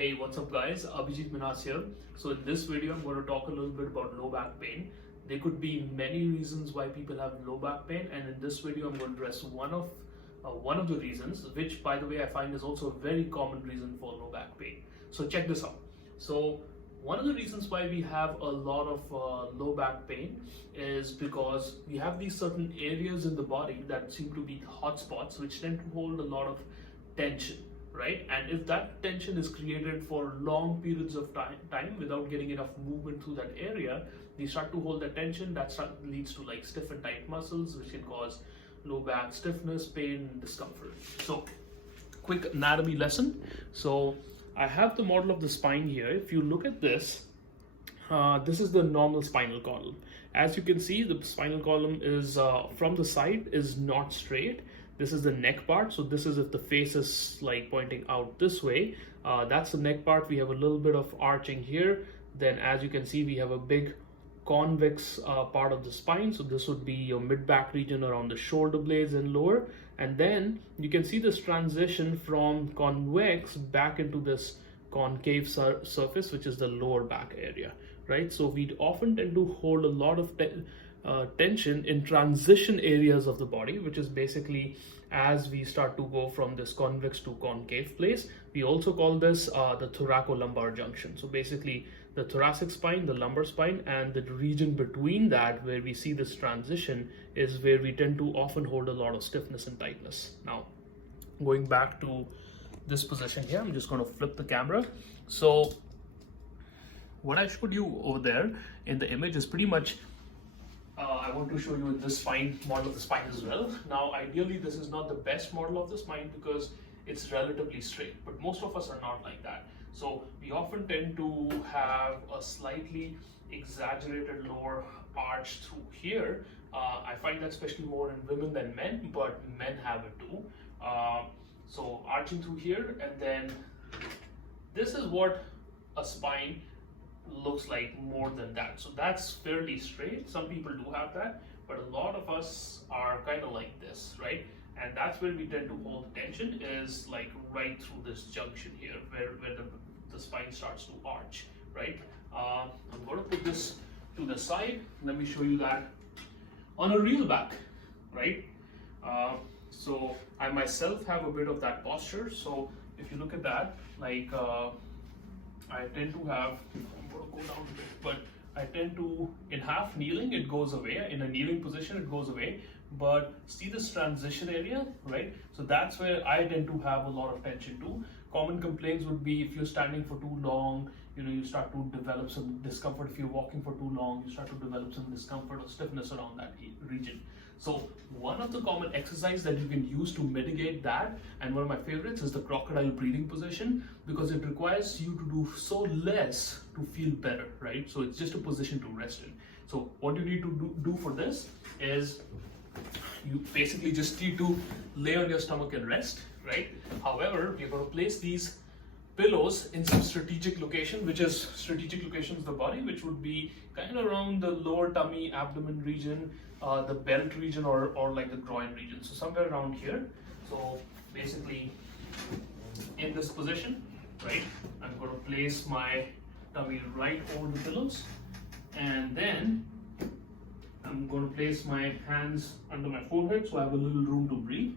Hey, what's up guys? Abhijit Minas here. So in this video, I'm going to talk a little bit about low back pain. There could be many reasons why people have low back pain, and in this video, I'm going to address one of the reasons, which by the way, I find is also a very common reason for low back pain. So check this out. So one of the reasons why we have a lot of low back pain is because we have these certain areas in the body that seem to be hotspots, which tend to hold a lot of tension, right? And if that tension is created for long periods of time without getting enough movement through that area, we start to hold that tension. That leads to like stiff and tight muscles, which can cause low back stiffness, pain, discomfort. So quick anatomy lesson. So I have the model of the spine here. If you look at this, this is the normal spinal column. As you can see, the spinal column is from the side is not straight. This is the neck part. So this is if the face is like pointing out this way. That's the neck part. We have a little bit of arching here. Then as you can see, we have a big convex part of the spine. So this would be your mid-back region around the shoulder blades and lower. And then you can see this transition from convex back into this concave surface, which is the lower back area, right? So we often tend to hold a lot of tension in transition areas of the body, which is basically as we start to go from this convex to concave place. We also call this the thoracolumbar junction. So basically the thoracic spine, the lumbar spine, and the region between that where we see this transition is where we tend to often hold a lot of stiffness and tightness. Now, going back to this position here, I'm just going to flip the camera. So what I showed you over there in the image is pretty much I want to show you this spine model of the spine as well. Now, ideally, this is not the best model of the spine because it's relatively straight, but most of us are not like that. So we often tend to have a slightly exaggerated lower arch through here. I find that especially more in women than men, but men have it too. So arching through here, and then this is what a spine looks like more than that. So that's fairly straight. Some people do have that, but a lot of us are kind of like this, right? And that's where we tend to hold tension, is like right through this junction here where the spine starts to arch, right? I'm going to put this to the side. Let me show you that on a real back, right? So I myself have a bit of that posture. So if you look at that, like I tend to have, I'm going to go down a bit, but I tend to, in half kneeling, it goes away. In a kneeling position, it goes away. But see this transition area, right? So that's where I tend to have a lot of tension too. Common complaints would be if you're standing for too long, you start to develop some discomfort. If you're walking for too long, you start to develop some discomfort or stiffness around that region. So one of the common exercises that you can use to mitigate that, and one of my favorites, is the crocodile breathing position, because it requires you to do so less to feel better, right? So it's just a position to rest in. So what you need to do for this is you basically just need to lay on your stomach and rest, right? However, we're going to place these pillows in some strategic location, which is strategic locations of the body, which would be kind of around the lower tummy, abdomen region, the belt region, or like the groin region. So somewhere around here. So basically in this position, right, I'm going to place my tummy right over the pillows, and then I'm going to place my hands under my forehead so I have a little room to breathe.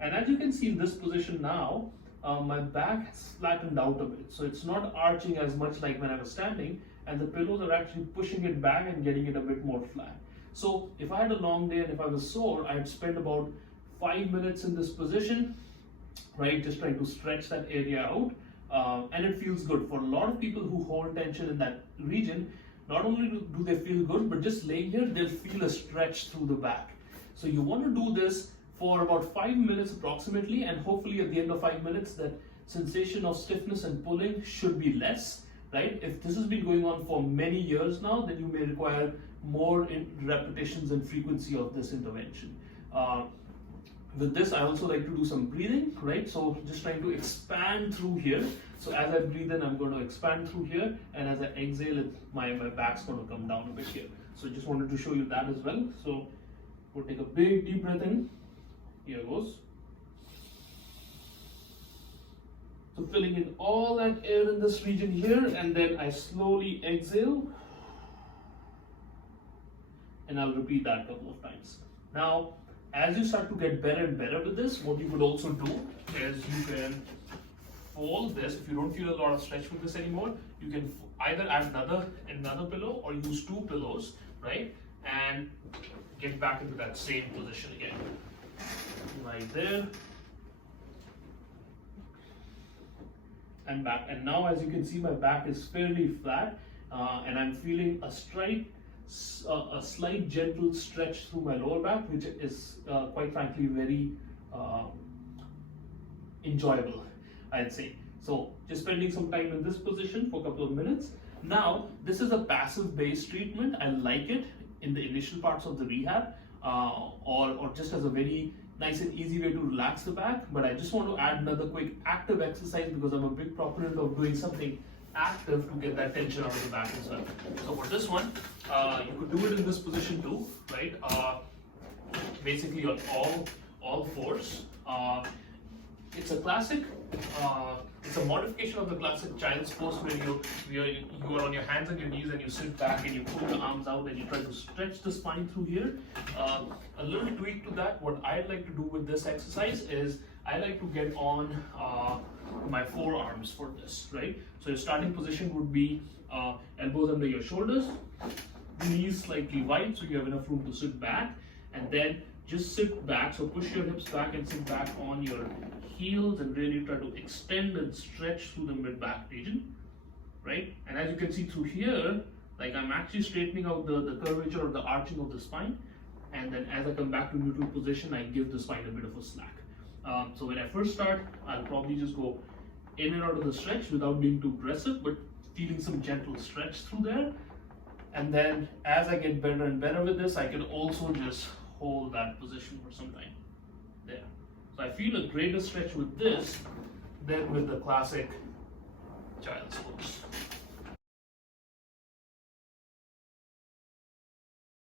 And as you can see in this position now, my back has flattened out a bit. So it's not arching as much like when I was standing, and the pillows are actually pushing it back and getting it a bit more flat. So if I had a long day and if I was sore, I'd spend about 5 minutes in this position, right? Just trying to stretch that area out. And it feels good. For a lot of people who hold tension in that region, not only do they feel good, but just laying here, they'll feel a stretch through the back. So you want to do this for about 5 minutes approximately, and hopefully at the end of 5 minutes, that sensation of stiffness and pulling should be less, right? If this has been going on for many years now, then you may require more repetitions and frequency of this intervention. With this, I also like to do some breathing, right? So just trying to expand through here. So as I breathe in, I'm going to expand through here, and as I exhale, my back's going to come down a bit here. So just wanted to show you that as well. So we'll take a big deep breath in. Here goes. So filling in all that air in this region here, and then I slowly exhale. And I'll repeat that a couple of times. Now, as you start to get better and better with this, what you could also do is you can fold this. If you don't feel a lot of stretch with this anymore, you can either add another pillow or use 2 pillows, right? And get back into that same position again. Right there. And back. And now, as you can see, my back is fairly flat, and I'm feeling a slight gentle stretch through my lower back, which is quite frankly very enjoyable, I'd say. So just spending some time in this position for a couple of minutes. Now, this is a passive based treatment. I like it in the initial parts of the rehab, or just as a very nice and easy way to relax the back. But I just want to add another quick active exercise, because I'm a big proponent of doing something active to get that tension out of the back as well. So for this one, you could do it in this position too, right? Basically on all fours. It's a classic. It's a modification of the classic child's pose, where you are on your hands and your knees and you sit back and you pull the arms out and you try to stretch the spine through here. A little tweak to that. What I'd like to do with this exercise is I like to get on my forearms for this, right? So your starting position would be elbows under your shoulders, knees slightly wide so you have enough room to sit back, and then just sit back. So push your hips back and sit back on your heels and really try to extend and stretch through the mid-back region, right? And as you can see through here, like I'm actually straightening out the curvature or the arching of the spine, and then as I come back to neutral position, I give the spine a bit of a slack. So when I first start, I'll probably just go in and out of the stretch without being too aggressive, but feeling some gentle stretch through there. And then as I get better and better with this, I can also just hold that position for some time. There. So I feel a greater stretch with this than with the classic child's pose.